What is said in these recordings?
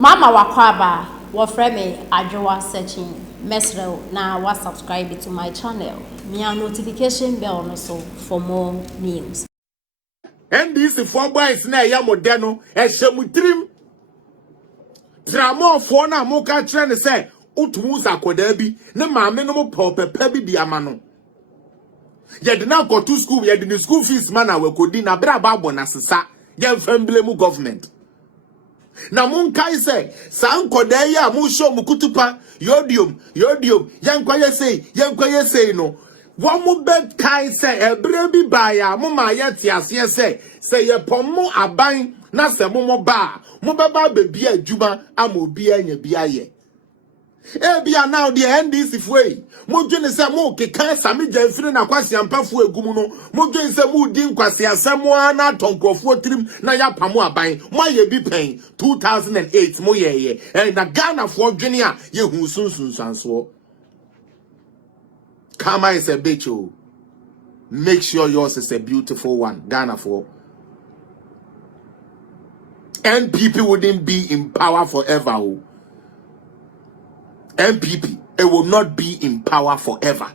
Mama wakwaba wofre me adwowa searching mesrel na wa subscribe to my channel. Me a notification bell no so for more news. And this four boys na ya modeno e hemutrim tramo fo na mo ka kire ne se utumu sakoda bi ne maame no mo pepa bi di ama no ye de na go to school ye de the school fees man we kodi na bra ba bo na sesa ye famble mu government na mun kai se san koda ya mu show mu kutupa yodium yankwaye say no one mu bed kai se ebre bi ba ya mu ma ye tiase se ye pomo aban na se mo ba mo beba bebi adwuma amobi anya bi aye bia now the NDC way mo dwene se mo keka same jamfiri na kwase ampafo egum no mo dwene se mo di nkwase asemo na tonkrofo tirim na ya pamo aban mo ye bi pen 2008 mo ye na Ghana for dwene a ye hu sunsunsanso Karma is a bitch. Oh. Make sure yours is a beautiful one. Ghana for. NPP wouldn't be in power forever. Oh. NPP, it will not be in power forever.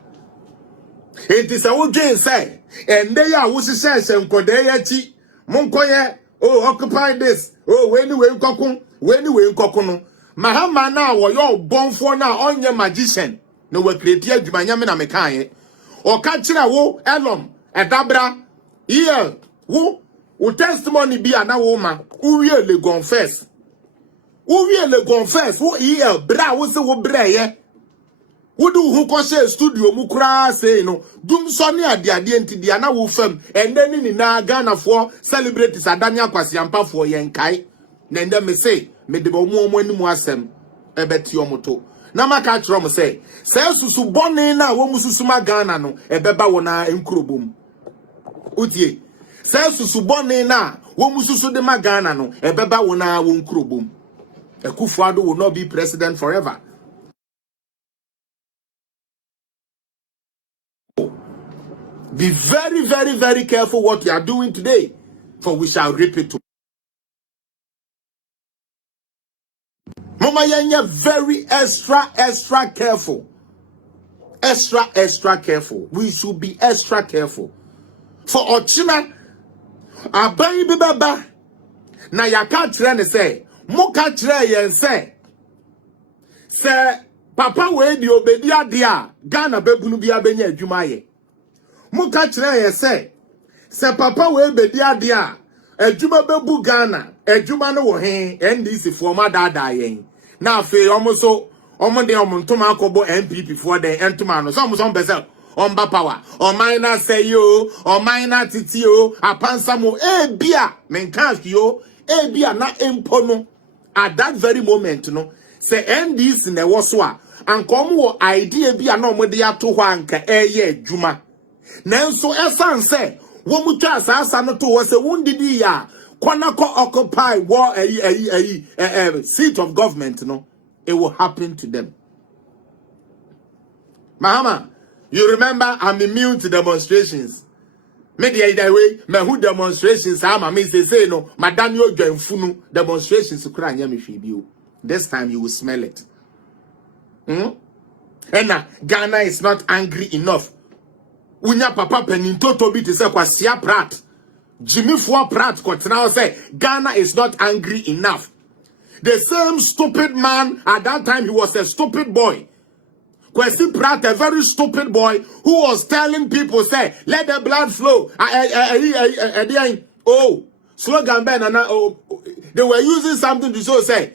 It is a old say, and they are who says, and Kodeyachi, Monkoye, oh, occupy this, oh, when you win Kokuno. Mahama now, or you're born for now on your magician. No, we create Jumanyamina Mekaye, or Kachina wo, Elom, Adabra, here, who testimony be an woman who really confess. Who really confess? Who here, bra, who say, who bra, who do who koshe studio mukra say no dum soni ade enti dia na wo fam and then ni na Ghana for celebrate Sadania kwasiampa for yenkai na ndem me say me de bo mu animu asem ebeti omoto na maka kro mo say susu bone na wo mususuma Ghana no ebeba wo na enkrobom utie say susu bone na wo mususu de ma Ghana no ebeba wo na wo enkrobom Akufo-Addo will not be president forever. Be very, very, very careful what you are doing today, for we shall reap it. Mama Yanya, very extra careful. Extra careful. We should be extra careful. For Ochina, abayi bibaba, na yaka trene say, moka tre yen say papa we di obedia dia, Ghana bebunu biya benye adwumaye. Muka kire ye say papa we bedia dia adwuma bebu Ghana adwuma no wo hen NDC for ma dada yen na afi omo de omo ntoma akobo NPP for den entoma no so bese omba power o minor say yo o minor titi yo apansa mo bia menkanski yo bia na empo no at that very moment no say NDC na wo so a anka omo wo idea bia na omo de ato ho anka eye adwuma Nenso esan se wo mutwa asasa no to wo se wundidi ya kwana ko occupy war seat of government no it will happen to them. Mahama, you remember I'm immune to demonstrations. Media either way me who demonstrations ama me say no madam yo dwanfunu demonstrations kura anya me hwe this time you will smell it. And Ghana is not angry enough. Unya papa peninto to be to say kwasia prat Jimmy for prat now say Ghana is not angry enough. The same stupid man at that time, he was a stupid boy. Kwesi Pratt, a very stupid boy who was telling people say let the blood flow. Slogan ben and they were using something to show say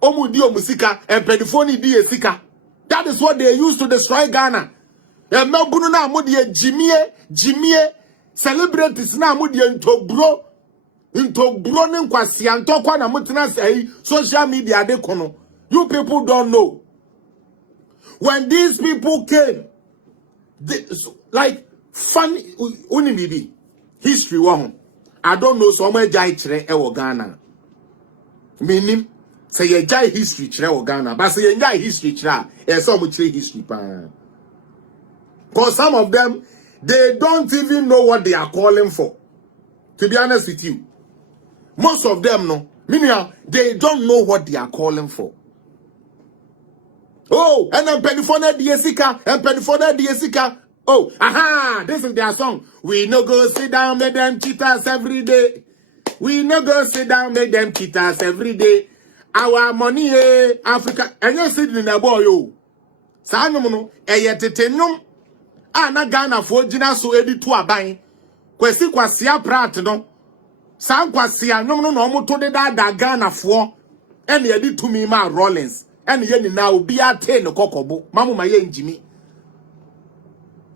omudi omusika and pedifoni di esika. That is what they used to destroy Ghana. Melbourne na amudi Jimmy celebrities na amudi into bro ne nkwasi antokwa na mutena say social media de kono. You people don't know. When these people came, like funny unibibi history one. I don't know so much jai chire e Ghana. Meaning say ye jai history chire e Ghana, but say ye jai history chire e so much history pa. Because some of them, they don't even know what they are calling for. To be honest with you. Most of them, no. Meaning, they don't know what they are calling for. Oh, and then Penifona Diesica, and Penifona Diesica. Oh, aha, this is their song. We no go sit down, make them cheaters every day. We no go sit down, make them cheaters every day. Our money, Africa, and you're sitting in the boy, yo. Sanomono, tetenum, na Ghana for Gina so edit to a buying. Kwesi kwasia prat no. San kwasia, no, to the da Ghana for, and edit to me, ma Rollins. And yen now be a 10 kokobo. Mamu my yen Jimmy.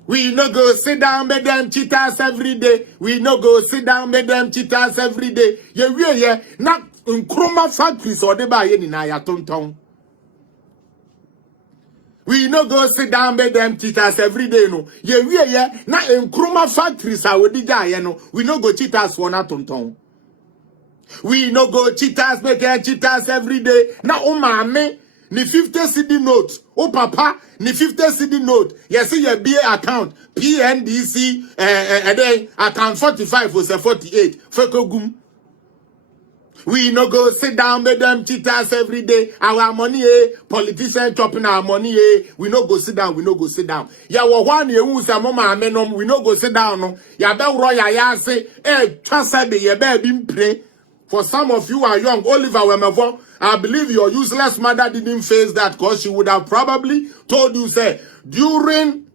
We no go sit down, make them cheaters every day. We no go sit down, make them cheaters every day. Yeah, not in chroma factories or the buy any naya tonton. We no go sit down, make them cheaters every day, no. Yeah, not in chroma factories, I would die, no. We no go cheaters for not tonton. We no go cheaters, make them cheaters every day. Now, oh, my ni 50 CD note. Oh papa, ni 50 CD note. Yes, your BA account. PNDC then account 45 was a 48. Fekogum. We no go sit down with them cheaters every day. Our money, politicians chopping our money, we no go sit down, we no go sit down. Ya one ye who say mama amenom, we no go sit down, no. Ya be roya ya say, trust be ye be pray. For some of you are young, Oliver Wemevo, I believe your useless mother didn't face that because she would have probably told you, say, during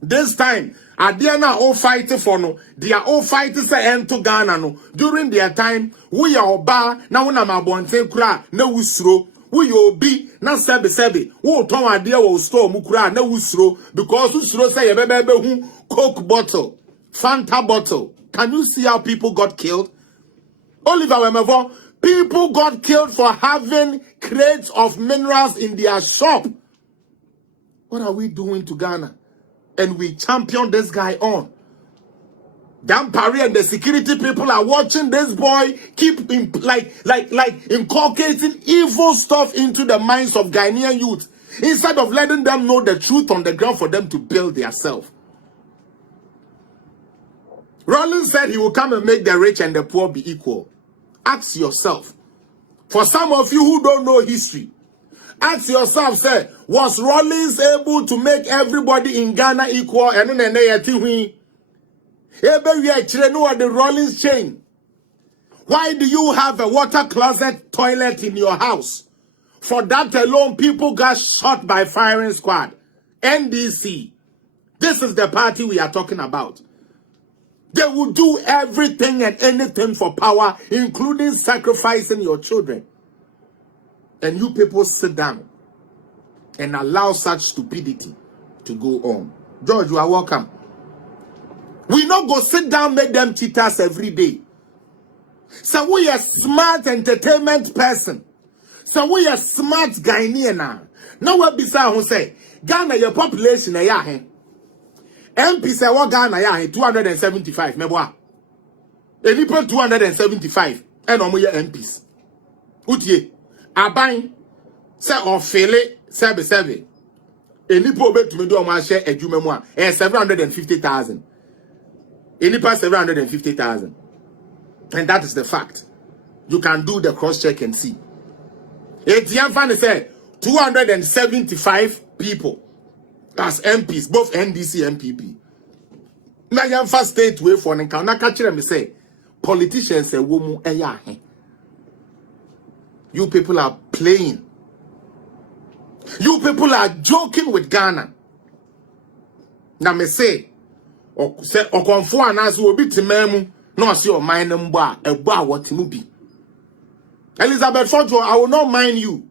this time, Adiana all fighting for no, they are all fighting say end to Ghana no. During their time, we are oba, na una mabonte kura, na usro, we obi, na sebe, wo ton adia wo store mukura, na usro, because usro say yebebe Coke bottle, Fanta bottle. Can you see how people got killed? Oliver Wemevo, people got killed for having crates of minerals in their shop. What are we doing to Ghana? And we champion this guy on. Dan Parry and the security people are watching this boy keep inculcating evil stuff into the minds of Ghanaian youth instead of letting them know the truth on the ground for them to build themselves. Rollins said he will come and make the rich and the poor be equal. Ask yourself, for some of you who don't know history, ask yourself, say, was Rollins able to make everybody in Ghana equal? And then the Rollins chain. Why do you have a water closet toilet in your house? For that alone, people got shot by firing squad. NDC. This is the party we are talking about. They will do everything and anything for power, including sacrificing your children. And you people sit down and allow such stupidity to go on. George, you are welcome. We not go sit down, make them cheaters every day. So we are smart entertainment person. So we are smart Ghanaian now. Now what beside who say, Ghana, your population, MP say what Ghana ya 275 meboa. Enipo 275 and omo ye MPs. Utie aban say ofele sebe. Enipo betumi do omo ahye adwuma mu a 750,000. Enipa 750,000. And that is the fact. You can do the cross check and see. ATM fan say 275 people as MPs, both NDC and MPP. Now you first state way for an encounter. Catch them say politicians say woman you people are playing. You people are joking with Ghana. Now me say or conform as will be to memu no see your mind a bar what be. Elizabeth Fonjo, I will not mind you.